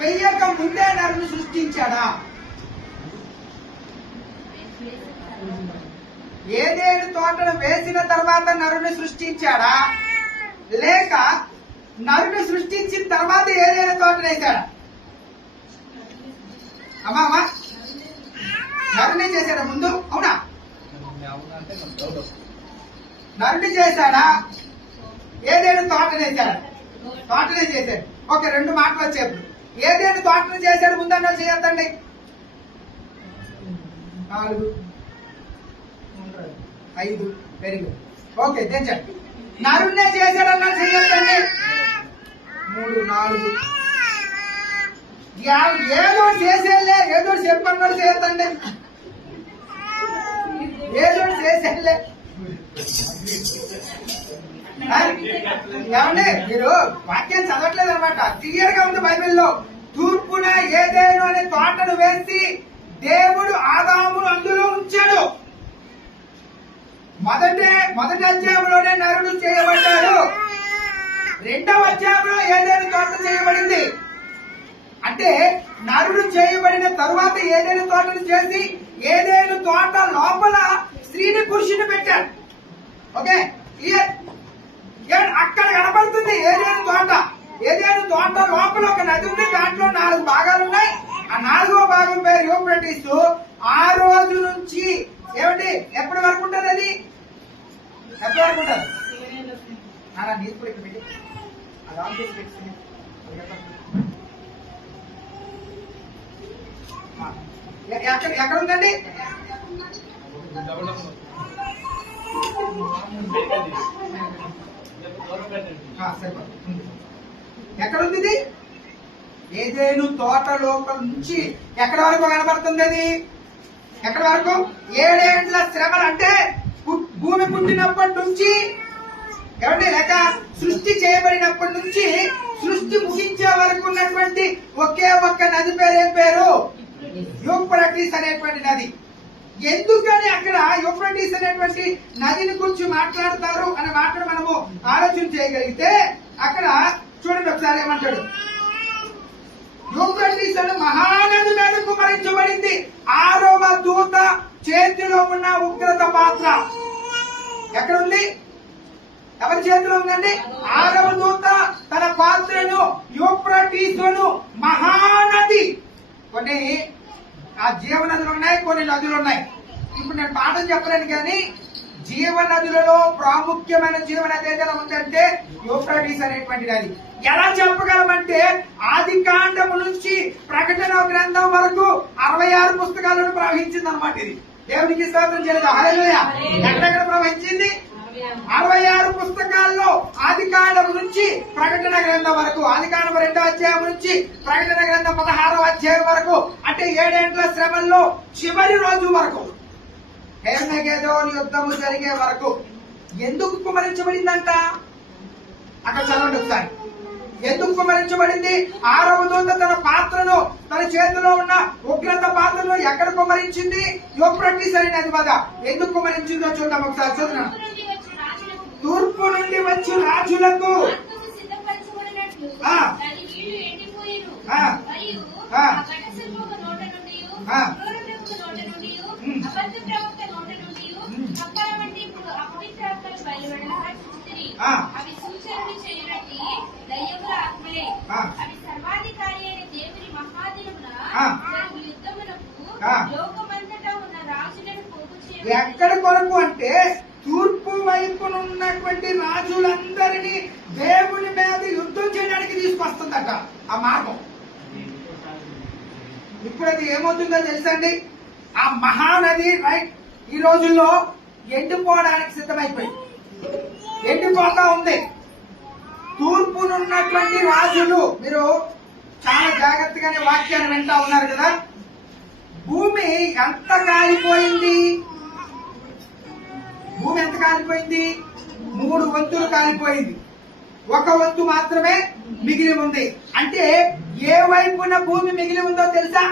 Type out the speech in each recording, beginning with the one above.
వెయ్యక ముందే నరుని సృష్టించాడా? ఏదేను తోటను వేసిన తర్వాత నరుని సృష్టించాడా, లేక నరుని సృష్టించిన తర్వాత ఏదైనా తోటను వేశాడా? అమ్మా నరుని చేశాడా ముందు? అవునా? నరుని చేశాడా, ఏదైనా తోటను వేశాడా? తోటనే చేశాడు. ఓకే, రెండు మాటలు వచ్చేప్పుడు ఏదైనా తోటను చేశాడు ముందన్నా చేయొద్దండి. 4 5 వెరీ గుడ్. ఓకే, తెచ్చండి. నరుణ్ణే చేశాడన్నా చేయొద్దండి. 3 4 ఏదో చేసేలే, ఏదో చెప్పన్నాడు చేయొద్దండి. ఏదో చేసేలే. ఏమండి మీరు వాక్యం చదవట్లేదు అనమాట. క్లియర్ గా ఉంది బైబిల్లో. తూర్పున ఏదేను అనే తోటను వేసి దేవుడు ఆదామును అందులో ఉంచాడు. మొదటి అధ్యాయంలోనే నరుడు చేయబడ్డాడు. రెండవ అధ్యాయంలో ఏదేను తోట చేయబడింది. అంటే నరుడు చేయబడిన తరువాత ఏదేను తోటను చేసి ఏదేను తోట లోపల స్త్రీని పురుషుని పెట్టాడు. ఓకే, అక్కడ కనబడుతుంది ఏదేను తోట. ఏదేను తోట లోపల ఒక నది ఉంది. దాంట్లో 4 భాగాలు ఉన్నాయి. ఆ 4వ భాగం పేరు యూఫ్రటీస్. ఆ రోజు నుంచి ఏమండి ఎప్పటి వరకు ఉంటుంది అది? ఎప్పటి వరకు ఉంటుంది? నీరు కూడా ఇక్కడ పెట్టి ఎక్కడ ఉందండి? ఎక్కడ ఉంది ఇది? ఏదేను తోట లోపల నుంచి ఎక్కడ వరకు కనబడుతుంది అది? ఎక్కడ వరకు? 7 ఏండ్ల శ్రమలు. అంటే భూమి పుట్టినప్పటి నుంచి ఏమంటే లేక సృష్టి చేయబడినప్పటి నుంచి సృష్టి ముగించే వరకు ఉన్నటువంటి ఒకే ఒక్క నది పేరేం పేరు? యూఫ్రటీస్ అనేటువంటి నది. ఎందుకని అక్కడ యూఫ్రటీస్ అనేటువంటి నదిని గురించి మాట్లాడతారు అనే మాటను మనము ఆలోచన చేయగలిగితే అక్కడ చూడండి ఒకసారి ఏమంటాడు. యూఫ్రటీస్ అనే మహానది మీద కుమరించబడింది 6వ దూత చేతిలో ఉన్న ఉగ్రత పాత్ర. ఎక్కడుంది? ఎవరి చేతిలో ఉందండి? 6వ దూత తన పాత్రను యూఫ్రటీస్ మహానది. కొన్ని ఆ జీవనదులు ఉన్నాయి, కొన్ని నదులు ఉన్నాయి. ఇప్పుడు నేను పాఠం చెప్పలేను కానీ జీవనదులలో ప్రాముఖ్యమైన జీవనది ఏదైనా ఉందంటే యూఫ్రటీస్ అనేటువంటి నది. ఎలా చెప్పగలమంటే ఆది కాండము నుంచి ప్రకటన గ్రంథం వరకు 66 పుస్తకాలను ప్రవహించింది అనమాట. ఇది దేవునికి స్తోత్రం చేయలేదు. హల్లెలూయా. ఎక్కడెక్కడ ప్రవహించింది? 66 పుస్తకాల్లో ఆది కాండం నుంచి ప్రకటన గ్రంథం వరకు. ఆది కాండం 2వ అధ్యాయం నుంచి ప్రకటన గ్రంథం 16వ అధ్యాయం వరకు. అంటే 7 ఏండ్ల శ్రమల్లో చివరి రోజు వరకు, హెర్మగెదోను యుద్ధము జరిగే వరకు. ఎందుకు కుమరించబడిందంట? అక్కడ చదవండి ఒకసారి. ఎందుకు కుమరించబడింది? 6వ దూత తన పాత్రను, తన చేతిలో ఉన్న ఉగ్రత పాత్రను ఎక్కడ కుమరించింది? యూఫ్రటీస్ అనే నది వద్ద. ఎందుకు కుమరించిందో చూద్దాం ఒకసారి. చదువుతున్నాను. తూర్పు నుండి వచ్చి రాజులకు ఎక్కడ కొరకు అంటే తూర్పు వైపునున్నటువంటి రాజులందరినీ దేవుని మీద యుద్ధం చేయడానికి తీసుకొస్తుందట ఆ మార్గం. ఇప్పుడు అది ఏమవుతుందో తెలుసండి? ఆ మహానది రైట్ ఈ రోజుల్లో ఎండిపోవడానికి సిద్ధమైపోయింది. ఎండిపోతా ఉంది. తూర్పునున్నటువంటి రాజులు, మీరు చాలా జాగ్రత్తగానే వాక్యాన్ని వింటా ఉన్నారు కదా. భూమి ఎంత కాలిపోయింది? భూమి ఎంత కాలిపోయింది? 3 వంతులు కాలిపోయింది. 1 వంతు మాత్రమే మిగిలి ఉంది. అంటే ఏ వైపున భూమి మిగిలి ఉందో తెలుసా?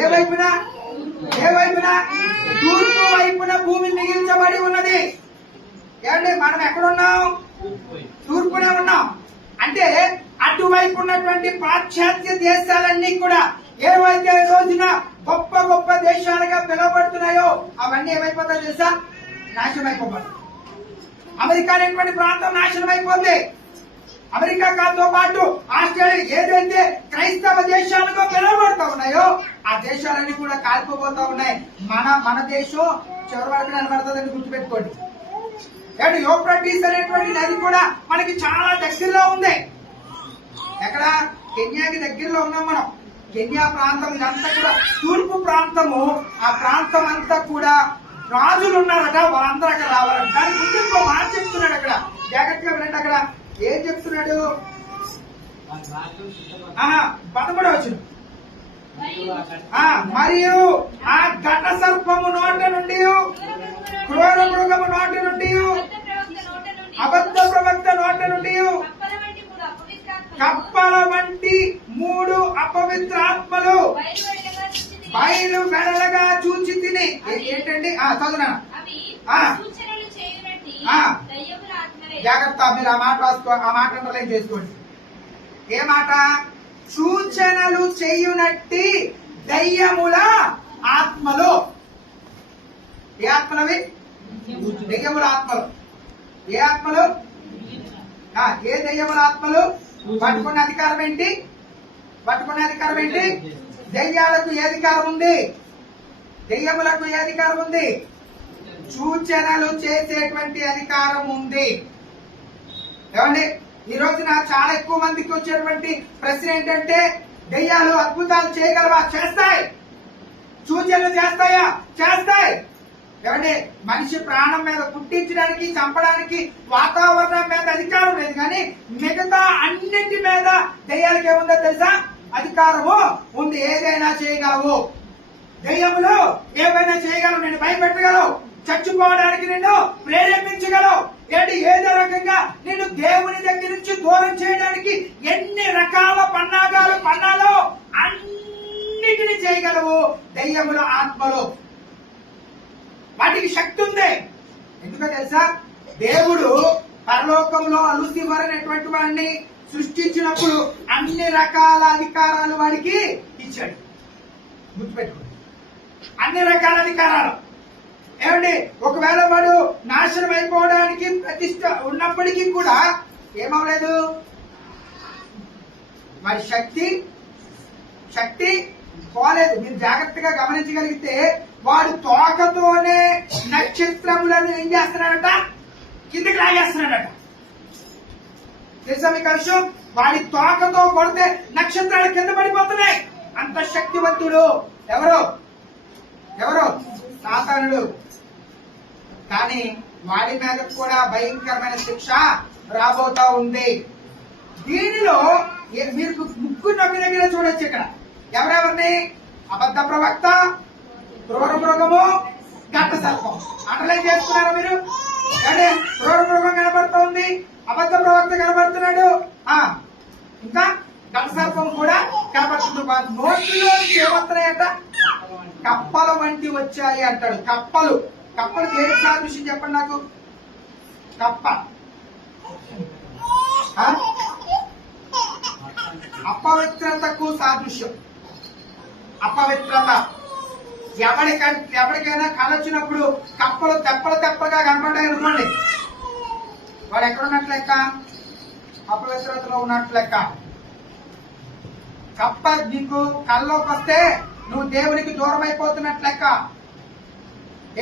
ఏ వైపున? తూర్పు వైపున భూమి మిగిల్చబడి ఉన్నది. ఏమండి మనం ఎక్కడున్నాం? తూర్పునే ఉన్నాం. అంటే అటువైపు ఉన్నటువంటి పాశ్చాత్య దేశాలన్నీ కూడా ఏవైతే ఈ రోజున గొప్ప గొప్ప దేశాలుగా పిలువబడుతున్నాయో అవన్నీ ఏమైపోతాయో తెలుసా? నాశనం అయిపోతాయి. అమెరికా అనేటువంటి ప్రాంతం నాశనం అయిపోతుంది. అమెరికా కాతో పాటు ఆస్ట్రేలియా ఏదైతే క్రైస్తవ దేశాలుగా పిలువబడుతూ ఉన్నాయో ఆ దేశాలన్నీ కూడా కాలిపోతా ఉన్నాయి. మన దేశం చివరి వరకు నిలబడుతుందని గుర్తుపెట్టుకోండి. ఏడు యూఫ్రటీస్ అనేటువంటి నది కూడా మనకి చాలా దగ్గరలో ఉంది. ఎక్కడ? కెన్యాకి దగ్గరలో ఉన్నాం మనం. కెన్యా ప్రాంతం ఇదంతా కూడా తూర్పు ప్రాంతము. ఆ ప్రాంతం అంతా కూడా రాజులు ఉన్నారట, వాళ్ళందరూ అక్కడ రావాలంట. దానికి ముందు ఇంకో మాట చెప్తున్నాడు అక్కడ, జాగ్రత్తగా వినండి. అక్కడ ఏం చెప్తున్నాడు? 11వ వచనం. మరియు ఆ ఘట సర్పము నోట నుండి, క్రూర మృగము నోట నుండి, అబద్ధ ప్రవక్త నోట నుండి, కప్పల వంటి 3 అపవిత్రాత్మలు బయలు వెడలగా చూచి తిని. ఏంటండి? చదువునా జాగ్రత్త, మీరు ఆ మాట రాసుకో, ఆ మాట అండర్లైన్ చేసుకోండి. ఏ మాట? సూచనలు చేయునట్టి దయ్యముల ఆత్మలు. ఏ ఆత్మలవి? దయ్యముల ఆత్మలు. ఏ ఆత్మలు? ఏ దయ్యముల ఆత్మలు? పట్టుకున్న అధికారం ఏంటి? పట్టుకున్న అధికారం ఏంటి? దయ్యాలకు ఏ అధికారం ఉంది? దయ్యములకు ఏ అధికారం ఉంది? సూచనలు చేసేటువంటి అధికారం ఉంది. ఏమండి, ఈ రోజున చాలా ఎక్కువ మందికి వచ్చేటువంటి ప్రశ్న ఏంటంటే, దయ్యాలు అద్భుతాలు చేయగలవా? చేస్తాయి. సూచనలు చేస్తాయా? చేస్తాయి. ఏమండి, మనిషి ప్రాణం మీద పుట్టించడానికి, చంపడానికి వాతావరణం మీద అధికారం లేదు, కానీ మిగతా అన్నింటి మీద దయ్యాలకి ఏముందో తెలుసా? అధికారము ఉంది. ఏదైనా చేయగలవు. దయ్యములు ఏమైనా చేయగలవు. నేను భయపెట్టగలవు, చచ్చిపోవడానికి నిన్ను ప్రేరేపించగలవు. ఏంటి? ఏదో రకంగా నిన్ను దేవుని దగ్గర నుంచి దూరం చేయడానికి ఎన్ని రకాల పన్నాగాలు పన్నాలో అన్నిటిని చేయగలవు దయ్యముల ఆత్మలు. వాటికి శక్తి ఉంది. ఎందుకో తెలుసా? దేవుడు పరలోకంలో లూసిఫర్ అనేటువంటి వాడిని సృష్టించినప్పుడు అన్ని రకాల అధికారాలు వాడికి ఇచ్చాడు. గుర్తుపెట్టుకోండి, అన్ని రకాల అధికారాలు. ఏమండి, ఒకవేళ వాడు నాశనం అయిపోవడానికి ప్రతిష్ట ఉన్నప్పటికీ కూడా ఏమవలేదు. వాడి శక్తి పోలేదు. మీరు జాగ్రత్తగా గమనించగలిగితే వాడు తోకతోనే నక్షత్రములను ఏం చేస్తున్నాడట? కిందకి లాగేస్తున్నాడట. తెలుసా మీకు విషయం? వాడి తోకతో కొడితే నక్షత్రాలు కింద పడిపోతున్నాయి. అంత శక్తివంతుడు. ఎవరు? సాతానుడు. కానీ వాడి మీద కూడా భయంకరమైన శిక్ష రాబోతా ఉంది. దీనిలో మీరు ముగ్గురు నొక్కి దగ్గర చూడొచ్చు. ఇక్కడ ఎవరెవరిని? అబద్ధ ప్రవక్త, క్రూర మృగము, ఘట సర్పం. అండర్లైన్ చేసుకున్నారా మీరు? అంటే క్రూర మృగం కనబడుతోంది, అబద్ధ ప్రవక్త కనబడుతున్నాడు, ఇంకా ఘట సర్పం కూడా కనబడుతుంది. నోట్లో ఏమవుతున్నాయట? కప్పల వంటి వచ్చాయి అంటాడు. కప్పలు దేనికి సాదృశ్యం చెప్పండి నాకు? కప్ప అపవిత్రతకు సాదృశ్యం. అపవిత్రత. ఎవరికైనా కలొచ్చినప్పుడు కప్పలు తెప్పలుగా కనపడ్డాయి అనుకోండి, వాడు ఎక్కడున్నట్లు లెక్క? అపవిత్రతలో ఉన్నట్లు లెక్క. కప్ప నీకు కల్లోకి వస్తే నువ్వు దేవునికి దూరం అయిపోతున్నట్లు లెక్క.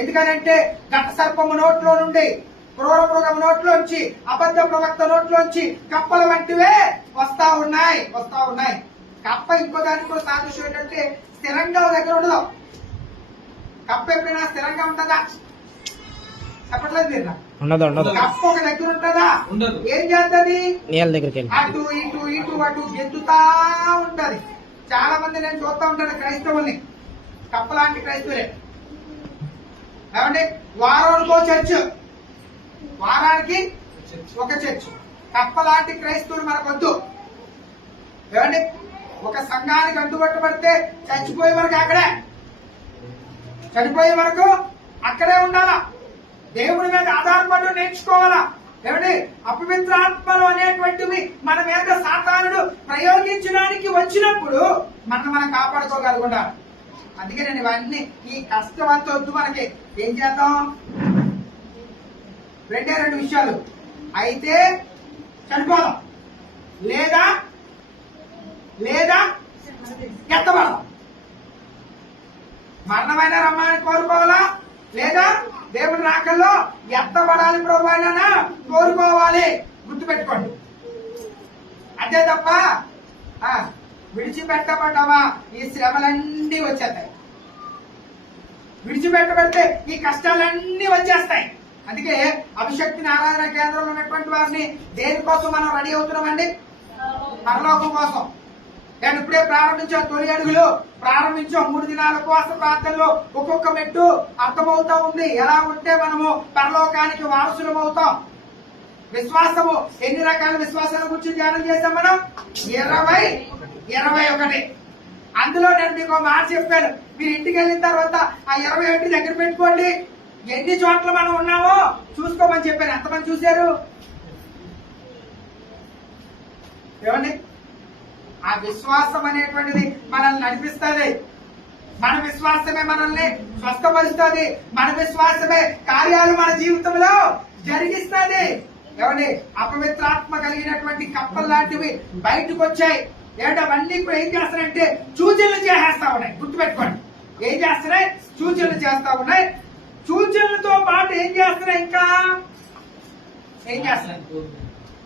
ఎందుకనంటే ఘట సర్పము నోట్లో నుండి, క్రూర మృగం నోట్లోంచి, అబద్ధ ప్రవక్త నోట్లోంచి కప్పల వంటివే వస్తా ఉన్నాయి. కప్ప ఇంకో దానికి కూడా సాదృశ్యం ఏంటంటే స్థిరంగా దగ్గర ఉండదు. కప్ప ఎప్పుడైనా స్థిరంగా ఉంటుందా? చెప్పట్లేదు మీరు? కప్ప ఒక దగ్గర ఉంటుందా? ఏం చేస్తుంది? అటు ఇటు గెంతుతా ఉంటది. చాలా మంది నేను చూస్తా ఉంటాను క్రైస్తవుల్ని, కప్ప లాంటి క్రైస్తవులే. ఏమండి, వారానికి ఒక చర్చ్. కప్ప లాంటి క్రైస్తవులు మనకొద్దు. ఏమండి, ఒక సంఘానికి అడ్డుపట్టబడితే చచ్చిపోయే వరకు అక్కడే ఉండాలా. దేవుడి మీద ఆధారపడి నేర్చుకోవాలా. ఏమండి అపవిత్రాత్మలు అనేటువంటివి మన మీద సాతానుడు ప్రయోగించడానికి వచ్చినప్పుడు మనం కాపాడుకోగలుగుండా. అందుకే నేను ఇవన్నీ ఈ కష్టం అంతా వద్దు మనకి. ఏం చేద్దాం? రెండు విషయాలు. అయితే చనిపోదాం, లేదా ఎత్తబడదాం. మరణమైన రమ్మని కోరుకోవాలా, లేదా దేవుని రాకల్లో ఎత్తబడాలి ప్రభు అయినా కోరుకోవాలి. గుర్తుపెట్టుకోండి. అంతే తప్ప విడిచిపెట్టబడ్డామా ఈ శ్రమలన్నీ వచ్చేస్తాయి. విడిచిపెట్టబడితే ఈ కష్టాలన్నీ వచ్చేస్తాయి. అందుకే అభిషక్తిని ఆరాధన కేంద్రంలో ఉన్నటువంటి వారిని దేనికోసం మనం రెడీ అవుతున్నామండి? పరలోకం కోసం. నేను ఇప్పుడే ప్రారంభించాం, తొలి అడుగులు ప్రారంభించాం. 3 దినాల ఉపవాస ప్రార్థనలో ఒక్కొక్క మెట్టు అర్థమవుతా ఉంది. ఎలా ఉంటే మనము పరలోకానికి వారసులం అవుతాం. విశ్వాసము ఎన్ని రకాల విశ్వాసాల గురించి ధ్యానం చేశాం మనం? 21. అందులో నేను మీకు మాట చెప్పాను. మీరు ఇంటికి వెళ్ళిన తర్వాత ఆ 21 దగ్గర పెట్టుకోండి. ఎన్ని చోట్ల మనం ఉన్నామో చూసుకోమని చెప్పాను. ఎంతమంది చూశారు? ఏమండి? ఆ విశ్వాసం అనేటువంటిది మనల్ని నడిపిస్తుంది. మన విశ్వాసమే మనల్ని స్వస్థపరుస్తుంది. మన విశ్వాసమే కార్యాలు మన జీవితంలో జరిగిస్తుంది. ఏమండి? అపవిత్రాత్మ కలిగినటువంటి కప్పలు లాంటివి బయటకు వచ్చాయి. ఏమంటే అవన్నీ కూడా ఏం చేస్తారంటే సూచనలు చేసేస్తా ఉన్నాయి. గుర్తుపెట్టుకోండి. ఏం చేస్తున్నాయి? సూచనలు చేస్తా ఉన్నాయి. సూచనలతో పాటు ఏం చేస్తున్నాయి? ఇంకా ఏం చేస్తున్నాయి?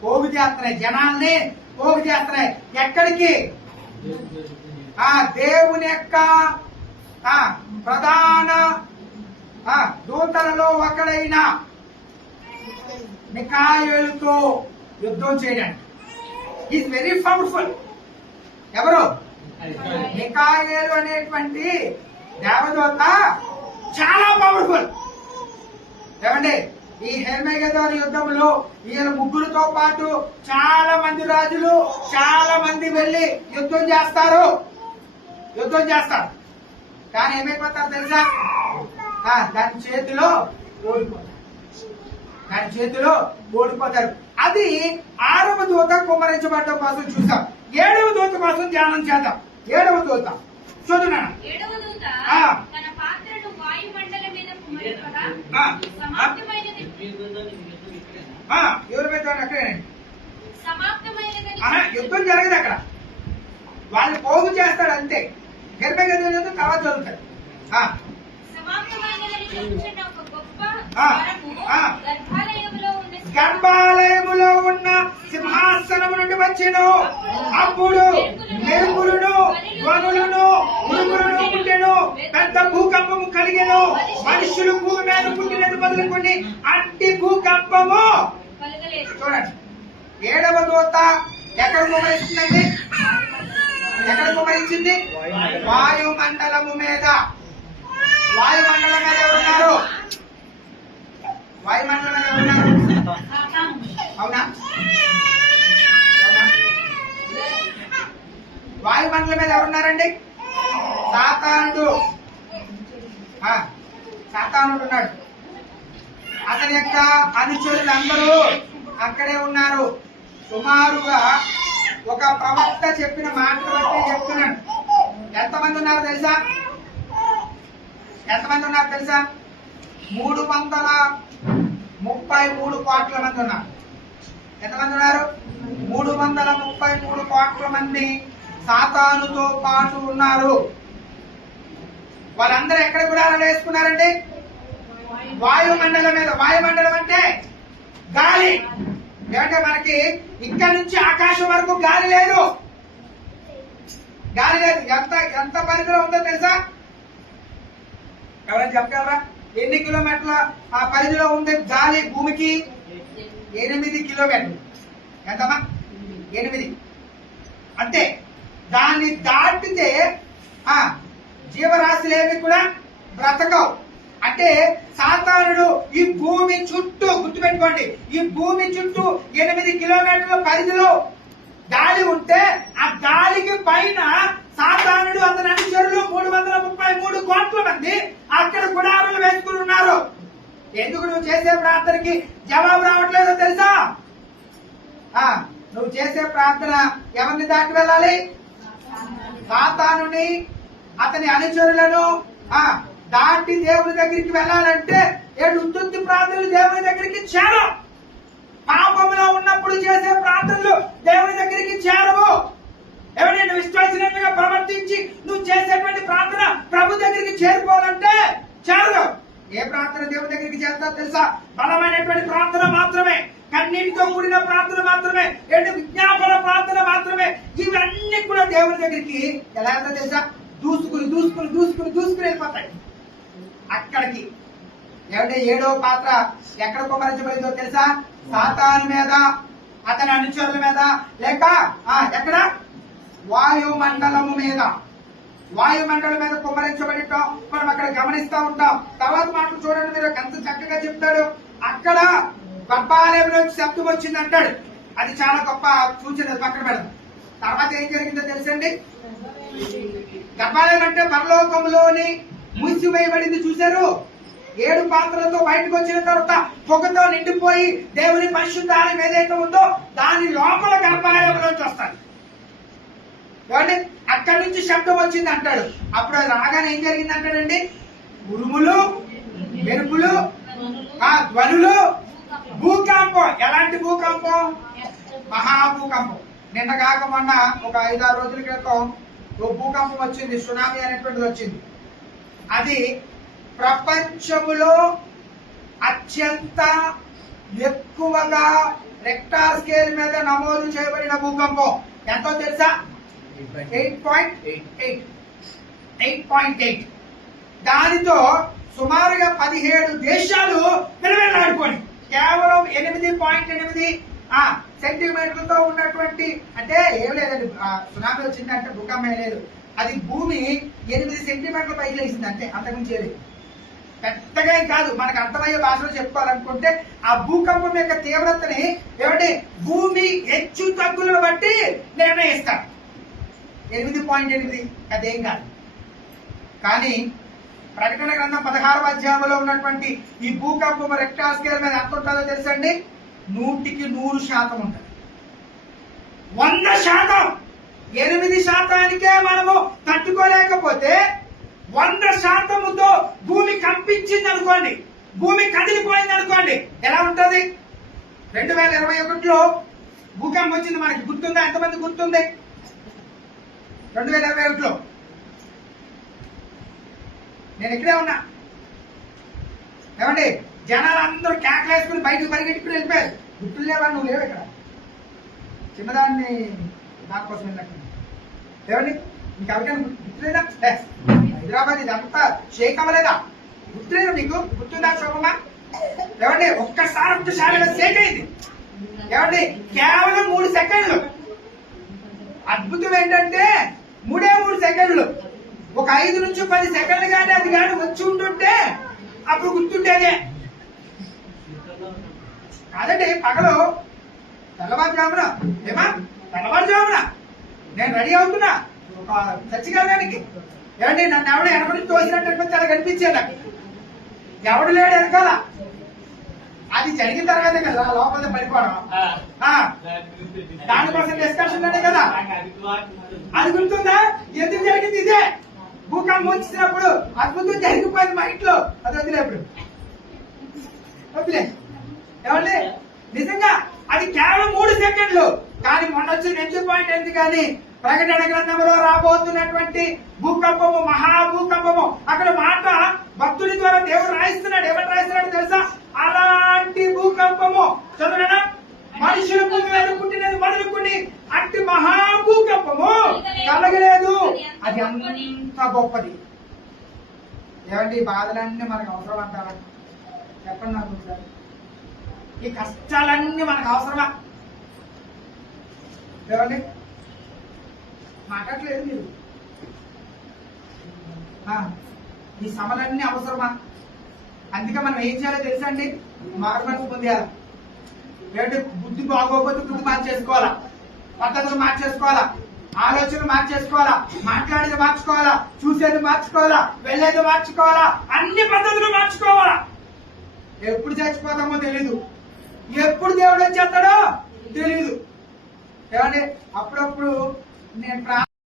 పోగు చేస్తున్నాయి. జనాల్ని పోగు చేస్తున్నాయి. ఎక్కడికి? దేవుని యొక్క ప్రధాన దూతలలో ఒకడైన మిఖాయేలుతో యుద్ధం చేయడానికి. Is very powerful. ఎవరు? మిఖాయేలు అనేటువంటి దేవదూత చాలా పవర్ఫుల్. ఏమండి? ఈ హేమేగదోని యుద్ధంలో ఈయన ముగ్గురుతో పాటు చాలా మంది రాజులు, చాలా మంది వెళ్లి యుద్ధం చేస్తారు. కానీ ఏమైపోతారు తెలుసా? దాని చేతిలో ఓడిపోతారు. అది 6వ దూత కుమ్మరించబడడం కోసం చూసాం. 7వ దూత కోసం ధ్యానం చేద్దాం. 7వ దూత చదువునా? 7వ దూత తన పాత్రను వాయుమండలం మీద కుమ్మరింపగా సమాప్తమైనది. ఎవరు పెడతారు? అక్కడేనండి. సమాప్తమైనది. యుద్ధం జరగదు అక్కడ. వాళ్ళు పోగు చేస్తాడు అంతే. గర్భగది తర్వాత జరుగుతాడు. సమాప్తమైనదని చెప్పుచున్న ఒక గొప్ప స్వరము గర్భాలయములో ఉన్న సింహాసనము నుండి వచ్చెను. అప్పుడు మెరుపులను, ధ్వనులను, ఉరుములను పుట్టెను. పెద్ద భూకంపము కలిగెను. మనుషులు భూమి మీద పుట్టినది మొదలుకొని అట్టి భూకంపము చూడండి. 7వ దూత ఎక్కడ కుమరిస్తుందండి? ఎక్కడ కుమరించింది? వాయుమండలము మీద. వాయుమండలం మీద ఎవరున్నారు? వాయుమండలం మీద ఎవరున్నారు? అవునా? వాయుమండలం మీద ఎవరున్నారండి? సాతానుడు ఉన్నాడు. అతని యొక్క అనుచరులు అందరూ అక్కడే ఉన్నారు. సుమారుగా ఒక ప్రవక్త చెప్పిన మాటలు బట్టి చెప్తున్నాను. ఎంతమంది ఉన్నారు తెలుసా? 333 కోట్ల మంది ఉన్నారు. ఎంతమంది ఉన్నారు? 333 కోట్ల మంది సాతానుతో పాటు ఉన్నారు. వాళ్ళందరూ ఎక్కడ గుడారాలు వేసుకున్నారండి? వాయుమండలం మీద. వాయుమండలం అంటే గాలి. ఏమంటే మనకి ఇక్కడ నుంచి ఆకాశం వరకు గాలి లేదు. ఎంత పరిధిలో ఉందో తెలుసా? ఎవరైనా చెప్పగలరా? ఎన్ని కిలోమీటర్ల ఆ పరిధిలో ఉంది గాలి భూమికి? 8 కిలోమీటర్లు. ఎంతమ్మా? 8. అంతే. దాన్ని దాటితే జీవరాశులేవి కూడా బ్రతకవు. అంటే సాతానుడు ఈ భూమి చుట్టూ, గుర్తుపెట్టుకోండి, ఈ భూమి చుట్టూ 8 కిలోమీటర్ల పరిధిలో గాలి ఉంటే ఆ గాలికి పైన సాతానుడు అతని అనుచరులు 333 కోట్ల మంది అక్కడ గుడారాలు వేసుకుని ఉన్నారు. ఎందుకు నువ్వు చేసే ప్రార్థన ప్రార్థనకి జవాబు రావట్లేదో తెలుసా? నువ్వు చేసే ప్రార్థన ఎవరిని దాటి వెళ్ళాలి? సాతానుని అతని అనుచరులను దాటి దేవుని దగ్గరికి వెళ్ళాలంటే ఉత్తుత్తి ప్రార్థనలు దేవుని దగ్గరికి చేరవు. పాపంలో ఉన్నప్పుడు చేసే ప్రార్థనలు దేవుని దగ్గరికి చేరవు. ఎవరైనా నువ్వు విశ్వాసనీయంగా ప్రవర్తించి నువ్వు చేసేటువంటి ప్రార్థన ప్రభు దగ్గరికి చేరుకోవాలంటే చేరదు. ఏ ప్రార్థన దేవుని దగ్గరికి చేస్తా తెలుసా? బలమైనటువంటి ప్రార్థన మాత్రమే, కన్నీటితో కూడిన ప్రార్థన మాత్రమే, విజ్ఞాపన ప్రార్థన మాత్రమే. ఇవన్నీ కూడా దేవుని దగ్గరికి ఎలా వెళ్తా తెలుసా? దూసుకుని దూసుకుని దూసుకుని దూసుకుని వెళ్ళిపోతాయి అక్కడికి. ఏమంటే 7వ పాత్ర ఎక్కడ కుమరించబడిందో తెలుసా? సాతాను మీద, అతని అనుచరుల మీద, లేక ఎక్కడ? వాయుమండలము మీద. వాయుమండలం మీద కుమ్మరించబడటం మనం అక్కడ గమనిస్తా ఉంటాం. తర్వాత మాటలు చూడండి మీరు, ఎంత చక్కగా చెప్తాడు. అక్కడ గర్భాలయంలో శబ్దం వచ్చింది అంటాడు. అది చాలా గొప్ప సూచన, పక్కన పెడదాం. తర్వాత ఏం జరిగిందో తెలుసండి? గర్భాలయం అంటే పరలోకంలోని మూసివేయబడింది. చూశారు? 7 పాత్రలతో బయటకు వచ్చిన తర్వాత పొగతో నిండిపోయి దేవుని పరిశుద్ధ ఆలయం ఏదైతే ఉందో దాని లోపల గర్భాలయంలోంచి వస్తాడు. అక్కడి నుంచి శబ్దం వచ్చింది అంటాడు. అప్పుడు అది రాగానే ఏం జరిగింది అంటాడండి? ఉరుములు, మెరుపులు, ధ్వనులు, భూకంపం. ఎలాంటి భూకంపం? మహాభూకంపం. నిన్న కాక మొన్న ఒక 5-6 రోజుల క్రితం ఓ భూకంపం వచ్చింది, సునామీ అనేటువంటిది వచ్చింది. అది ప్రపంచములో అత్యంత ఎక్కువగా రెక్టార్ స్కేల్ మీద నమోదు చేయబడిన భూకంపం. ఎంతో తెలుసా? 8.8. దానితో సుమారుగా 17 దేశాలు విలువెల్లాడిపోయి కేవలం 8.8 సెంటీమీటర్లతో ఉన్నటువంటి, అంటే ఏం లేదండి, సునామీ వచ్చిందంటే భూకంపం లేదు, అది భూమి 8 సెంటీమీటర్ల పైకి లేచింది అంతే, అంతకుమించి లేదు. పెద్దగా ఏం కాదు. మనకు అర్థమయ్యే భాషలో చెప్పుకోవాలనుకుంటే ఆ భూకంపం యొక్క తీవ్రతని భూమి హెచ్చు తగ్గులను బట్టి నిర్ణయిస్తారు. 8.8 అదేం కాదు. కానీ ప్రకటన గ్రంథం 16వ అధ్యాయంలో ఉన్నటువంటి ఈ భూకంపం రెక్టార్ స్కేల్ మీద ఎంత ఉంటుందో తెలుసండి? 100% ఉంటుంది. 100%. 8%కే మనము తట్టుకోలేకపోతే 100%తో భూమి కంపించింది అనుకోండి, భూమి కదిలిపోయింది అనుకోండి, ఎలా ఉంటది? 2021లో భూకంపం వచ్చింది, మనకి గుర్తుందా? ఎంతమంది గుర్తుంది? 2021లో నేను ఇక్కడే ఉన్నా. ఏమండి, జనాలు అందరూ కేకలేసుకుని బయటకు పరిగెట్టుకుని వెళ్ళిపోయారు. గుర్తులు లేవా? నువ్వు లేవు ఇక్కడ, చిన్నదాన్ని నాకు కోసం వెళ్ళినట్టు. ఏమండి, ఇంకెవరికైనా గుర్తులేదా? హైదరాబాద్ ఇదంతా షేక్ అవ్వలేదా? గుర్తులేదు నీకు? గుర్తుందా శోభమా? ఏమండి, ఒక్కసారి షేక్ అయింది. ఏమండి, కేవలం 3 సెకండ్లు. అద్భుతం ఏంటంటే 3 సెకండ్లు. ఒక 5 నుంచి 10 సెకండ్లు కానీ అది కానీ వచ్చి ఉంటుంటే అప్పుడు గుర్తుండేదే కాదండి. పగలు తెల్లవారుజామున నేను రెడీ అవుతున్నా ఒక చచ్చికెళ్ళడానికి. ఏమండి, నన్ను ఎవడు వెనక నుంచి తోసినట్టు అలా కనిపించేది నాకు. ఎవడు లేడు వెనకాల. అది జరిగిన తర్వాత కదా లోపల పడిపోవడం. దానికోసం డిస్కషన్ అనే కదా. అది గుర్తుందా? ఎందుకు జరిగింది? ఇదే భూకంపం వచ్చినప్పుడు అద్భుతం జరిగిపోయింది మా ఇంట్లో. అది వదిలేప్పుడు వదిలే. ఏమండి, నిజంగా అది కేవలం 3 సెకండ్లు. కానీ మొన్న వచ్చిన 8.8 కానీ ప్రకటన గ్రంథంలో రాబోతున్నటువంటి భూకంపము, మహాభూకంపము. అక్కడ మాట భక్తుడి ద్వారా దేవుడు రాయిస్తున్నాడు. ఎవరు రాయిస్తున్నాడు తెలుసా? అలాంటి భూకంపము. చదువునా? మనుషుల భూమి మీద పుట్టినది మొదలుకుని అట్టి మహాభూకంపము కలగలేదు. అది అంత గొప్పది. ఏమండి, ఈ బాధలన్నీ మనకు అవసరం అంటారా? చెప్పండి నాకు సార్. ఈ కష్టాలన్నీ మనకు అవసరమా? ఏమండి, మాట్లాడలేదు మీరు. ఈ శ్రమలన్నీ అవసరమా? అందుకే మనం ఏం చేయాలో తెలుసా అండి? మార్పు పొందాలి. ఏమంటే, బుద్ధి బాగోకపోతే బుద్ధి మార్చేసుకోవాలా, పద్ధతులు మార్చేసుకోవాలా, ఆలోచనలు మార్చేసుకోవాలా, మాట్లాడేది మార్చుకోవాలా, చూసేది మార్చుకోవాలా, వెళ్ళేది మార్చుకోవాలా, అన్ని పద్ధతులు మార్చుకోవాలా. ఎప్పుడు చచ్చిపోతామో తెలీదు, ఎప్పుడు దేవుడు వచ్చేస్తాడో తెలీదు. ఏమంటే అప్పుడప్పుడు నేను